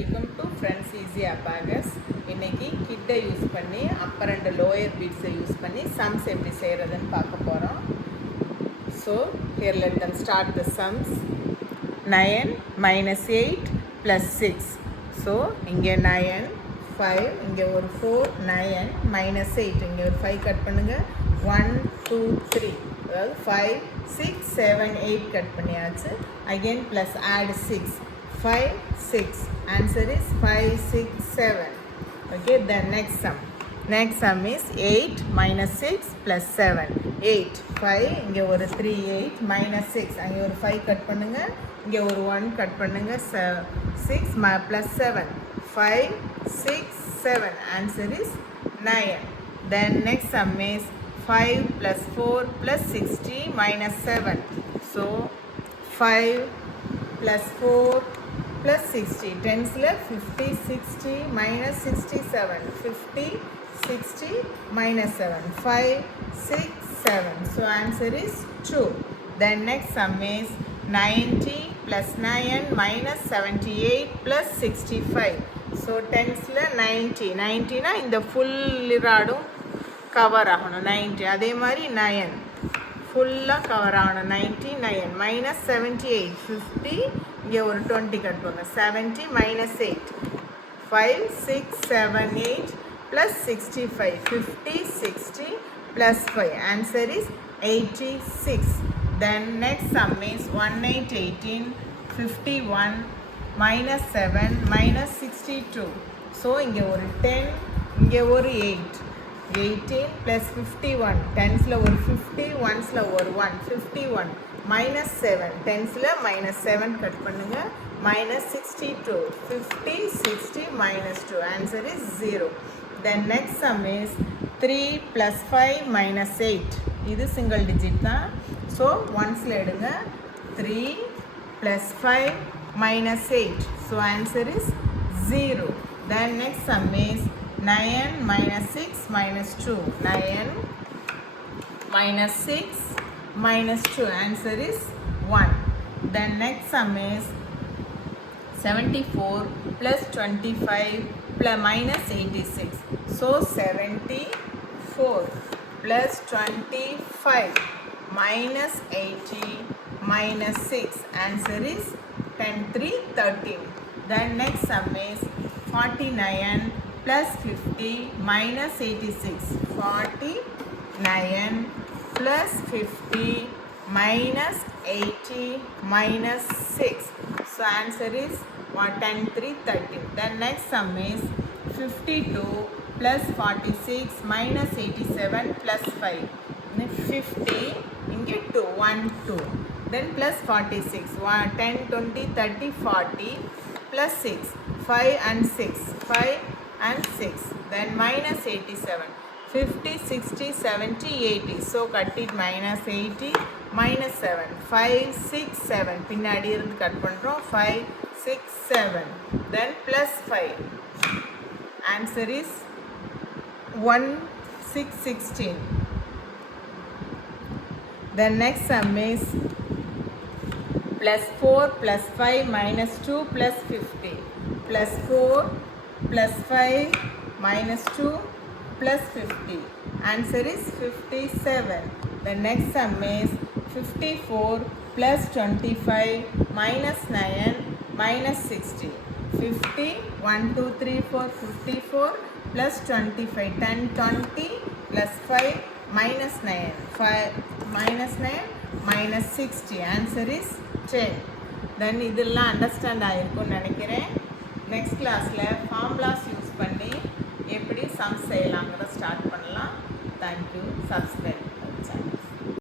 Welcome to Friends Easy Abacus. இன்னைக்கு கிட்ட யூஸ் பண்ணி அப்பர் அண்ட் லோயர் பீட்ஸை யூஸ் பண்ணி சம்ஸ் எப்படி செய்கிறதுன்னு பார்க்க போகிறோம். So here let them start the sums. 9 minus 8 plus 6. ஸோ இங்கே 9 5 இங்கே ஒரு 4 9 minus 8 இங்கே ஒரு 5 கட் பண்ணுங்க 1 2 3 அதாவது 5 6 7 8 கட் பண்ணியாச்சு. Again plus add 6 5 6 answer is 5 6 7. Okay, then next sum is 8 minus 6 plus 7 8 5 இங்கே ஒரு 3 8 minus 6 அங்கே ஒரு 5 கட் பண்ணுங்க இங்கே ஒரு 1 கட் பண்ணுங்க 6 plus 7 5 6 7 answer is 9. Then next sum is 5 plus 4 plus 60 minus 7. So 5 plus 4 plus 60 tens left 50 60 minus 67 50 60 minus 7 5 6 7. So answer is 2. Then next sum is 90 plus 9 minus 78 plus 65. So tens left 90 90 na in the full இராடும் cover ஆகணும் 90 அதே மாதிரி 9 ஃபுல்லாக கவர் ஆகணும் 99 மைனஸ் 78 50 இங்கே ஒரு 20 கட் பண்ணுங்க 70 மைனஸ் 8 5 6 7 8 ப்ளஸ் 65 50 60 ப்ளஸ் 5 answer is 86. Then next sum is 18 18 51 minus 7 minus 62. ஸோ இங்கே ஒரு 10 இங்கே ஒரு 8 18 plus 51 டென்ஸில் ஒரு 50 ஒன்ஸில் ஒரு 1 51 minus 7 டென்ஸில் minus 7 கட் பண்ணுங்க minus 62 50 60 minus 2 answer is 0. Then next sum is 3 plus 5 minus 8 இது சிங்கிள் டிஜிட் தான் ஸோ ஒன்ஸில் எடுங்க 3 plus 5 minus 8 so answer is 0. Then next sum is 9 minus 6 minus 2 9 minus 6 minus 2 answer is 1. Then next sum is 74 plus 25 plus minus 86 so 74 plus 25 minus 80 minus 6 answer is 10 3 13. Then next sum is 49 plus 50 minus 86 49 plus 50 minus 80 minus 6 so answer is 10 3 13. Then next sum is 52 plus 46 minus 87 plus 5 50 இங்கே 2 1 2 then plus 46 10 20 30 40 plus 6 5 and 6 5 and 6 then minus 87 50 60 70 80 so cut it minus 80 minus 7 5 6 7 பின்னாடி இருந்து கட் பண்றோம் 5 6 7 then plus 5 answer is 1 6 16. Then next sum is plus 4 plus 5 minus 2 plus 50 plus 4 plus 5 minus 2 plus 50 answer is 57. The next sum is 54 plus 25 minus 9 minus 60 50 1 2 3 4 54 plus 25 10 20 plus 5 minus 9 5 minus 9 minus 60 answer is 10. Then இதெல்லாம் அண்டர்ஸ்டாண்ட் ஆகிருக்கும்னு நினைக்கிறேன். நெக்ஸ்ட் கிளாஸில் formulas use பண்ணி எப்படி சம்ஸ் செய்யலாங்கிறத ஸ்டார்ட் பண்ணலாம். தேங்க்யூ. சப்ஸ்கிரைப்.